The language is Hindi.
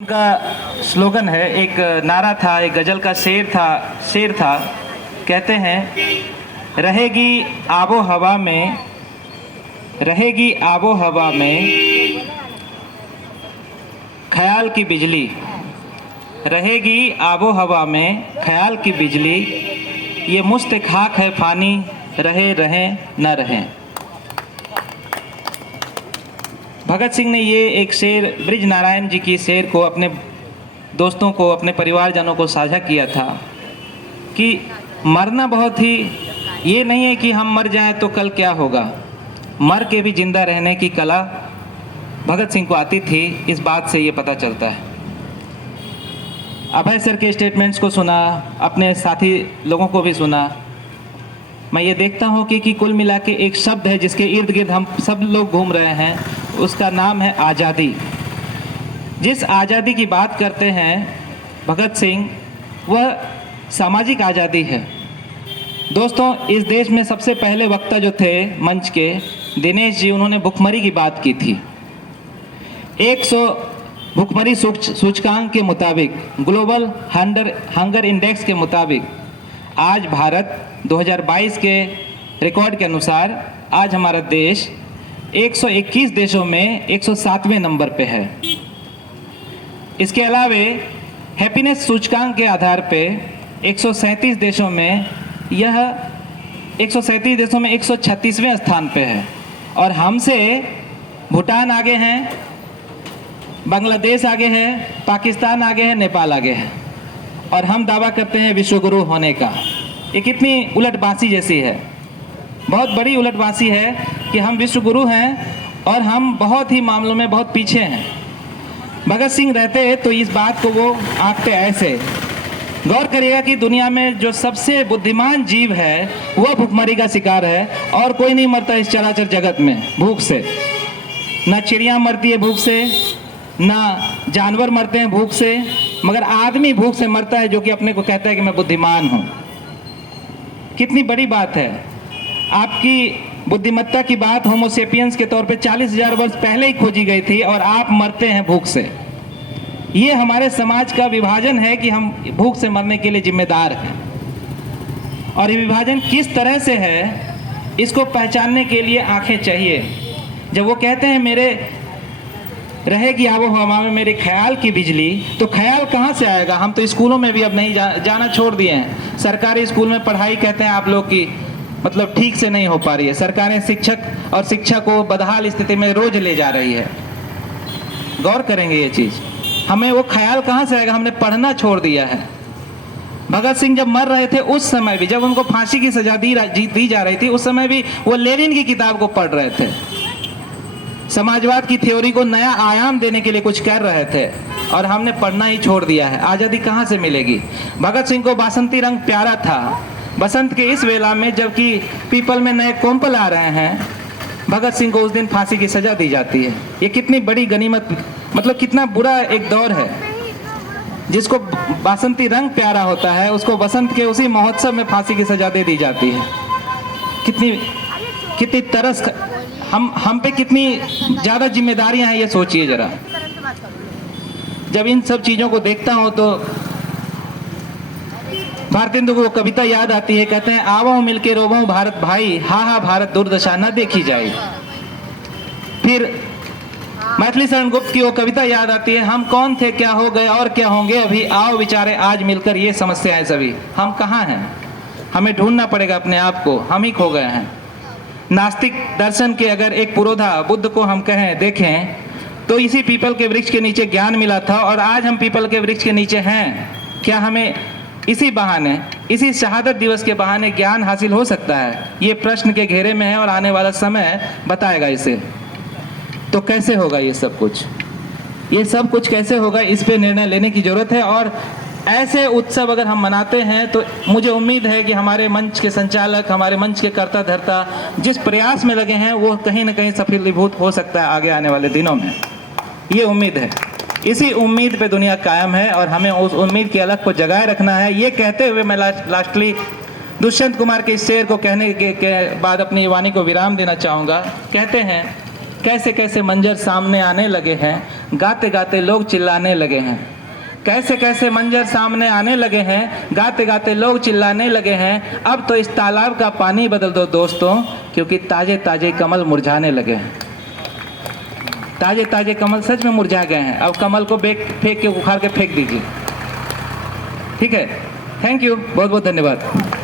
का स्लोगन है, एक नारा था, एक गजल का शेर था। कहते हैं, रहेगी आबो हवा में, रहेगी आबो हवा में ख्याल की बिजली, रहेगी आबो हवा में ख्याल की बिजली, ये मुश्त खाक है फानी, रहे रहें न रहें। भगत सिंह ने ये एक शेर ब्रिज नारायण जी की शेर को अपने दोस्तों को, अपने परिवारजनों को साझा किया था कि मरना बहुत ही, ये नहीं है कि हम मर जाएं तो कल क्या होगा, मर के भी जिंदा रहने की कला भगत सिंह को आती थी। इस बात से ये पता चलता है। अभय सर के स्टेटमेंट्स को सुना, अपने साथी लोगों को भी सुना। मैं ये देखता हूँ कि कुल मिला के एक शब्द है जिसके इर्द गिर्द हम सब लोग घूम रहे हैं, उसका नाम है आज़ादी। जिस आज़ादी की बात करते हैं भगत सिंह, वह सामाजिक आज़ादी है। दोस्तों, इस देश में सबसे पहले वक्ता जो थे मंच के, दिनेश जी, उन्होंने भुखमरी की बात की थी। 100 भुखमरी सूचकांक के मुताबिक, ग्लोबल हंगर इंडेक्स के मुताबिक, आज भारत 2022 के रिकॉर्ड के अनुसार आज हमारा देश 121 देशों में 107वें नंबर पे है। इसके अलावे हैप्पीनेस सूचकांक के आधार पे 137 देशों में यह 137 देशों में 136वें स्थान पे है। और हमसे भूटान आगे हैं, बांग्लादेश आगे है, पाकिस्तान आगे है, नेपाल आगे है, और हम दावा करते हैं विश्वगुरु होने का। ये कितनी उलटबाजी जैसी है, बहुत बड़ी उलटबाजी है कि हम विश्वगुरु हैं और हम बहुत ही मामलों में बहुत पीछे हैं। भगत सिंह रहते तो इस बात को वो आंकते ऐसे। गौर करिएगा कि दुनिया में जो सबसे बुद्धिमान जीव है वह भुखमरी का शिकार है, और कोई नहीं मरता इस चराचर जगत में भूख से। ना चिड़िया मरती है भूख से, ना जानवर मरते हैं भूख से, मगर आदमी भूख से मरता है, जो कि अपने को कहता है कि मैं बुद्धिमान हूँ। कितनी बड़ी बात है। आपकी बुद्धिमत्ता की बात होमोसेपियंस के तौर पे 40,000 वर्ष पहले ही खोजी गई थी, और आप मरते हैं भूख से। ये हमारे समाज का विभाजन है कि हम भूख से मरने के लिए जिम्मेदार हैं। और ये विभाजन किस तरह से है, इसको पहचानने के लिए आंखें चाहिए। जब वो कहते हैं मेरे रहेगी आबो हवा में मेरे ख्याल की बिजली, तो ख्याल कहाँ से आएगा? हम तो स्कूलों में भी अब नहीं जाना छोड़ दिए हैं। सरकारी स्कूल में पढ़ाई कहते हैं आप लोग की मतलब ठीक से नहीं हो पा रही है। सरकारें शिक्षक और शिक्षा को बदहाल स्थिति में रोज ले जा रही है। गौर करेंगे ये चीज़। हमें वो ख्याल कहाँ से आएगा? हमने पढ़ना छोड़ दिया है। भगत सिंह जब मर रहे थे उस समय भी, जब उनको फांसी की सजा दी जा रही थी, उस समय भी वो लेनिन की किताब को पढ़ रहे थे। समाजवाद की थ्योरी को नया आयाम देने के लिए कुछ कर रहे थे, और हमने पढ़ना ही छोड़ दिया है। आज़ादी कहाँ से मिलेगी? भगत सिंह को बासंती रंग प्यारा था। बसंत के इस वेला में जबकि पीपल में नए कोंपल आ रहे हैं, भगत सिंह को उस दिन फांसी की सजा दी जाती है। ये कितनी बड़ी गनीमत, मतलब कितना बुरा एक दौर है। जिसको बासंती रंग प्यारा होता है, उसको बसंत के उसी महोत्सव में फांसी की सजा दे दी जाती है। कितनी तरस हम पे कितनी ज़्यादा जिम्मेदारियां हैं, ये सोचिए जरा। जब इन सब चीज़ों को देखता हूँ तो भारतेंदु को कविता याद आती है। कहते हैं, आवो मिलके रोवो भारत भाई, हा हा भारत दुर्दशा न देखी जाए। फिर मैथिली शरण गुप्त की वो कविता याद आती है, हम कौन थे, क्या हो गए और क्या होंगे अभी, आओ विचारे आज मिलकर ये समस्याएं सभी। हम कहाँ हैं? हमें ढूंढना पड़ेगा अपने आप को, हम ही खो गए हैं। नास्तिक दर्शन के अगर एक पुरोधा बुद्ध को हम कहें, देखें, तो इसी पीपल के वृक्ष के नीचे ज्ञान मिला था, और आज हम पीपल के वृक्ष के नीचे हैं। क्या हमें इसी बहाने, इसी शहादत दिवस के बहाने ज्ञान हासिल हो सकता है? ये प्रश्न के घेरे में है, और आने वाला समय बताएगा इसे। तो कैसे होगा ये सब कुछ? ये सब कुछ कैसे होगा, इस पे निर्णय लेने की जरूरत है। और ऐसे उत्सव अगर हम मनाते हैं तो मुझे उम्मीद है कि हमारे मंच के संचालक, हमारे मंच के कर्ता धर्ता जिस प्रयास में लगे हैं, वो कहीं ना कहीं सफलीभूत हो सकता है आगे आने वाले दिनों में। ये उम्मीद है। इसी उम्मीद पे दुनिया कायम है, और हमें उस उम्मीद की अलग को जगाए रखना है। ये कहते हुए मैं लास्टली दुष्यंत कुमार के इस शेर को कहने के बाद अपनी वाणी को विराम देना चाहूँगा। कहते हैं, कैसे कैसे मंजर सामने आने लगे हैं, गाते गाते लोग चिल्लाने लगे हैं। कैसे कैसे मंजर सामने आने लगे हैं, गाते गाते लोग चिल्लाने लगे हैं। अब तो इस तालाब का पानी बदल दो दोस्तों, क्योंकि ताजे ताजे कमल मुरझाने लगे हैं। ताजे ताजे कमल सच में मुरझा गए हैं। अब कमल को फेंक के उखाड़ के फेंक दीजिए। ठीक है, थैंक यू, बहुत बहुत धन्यवाद।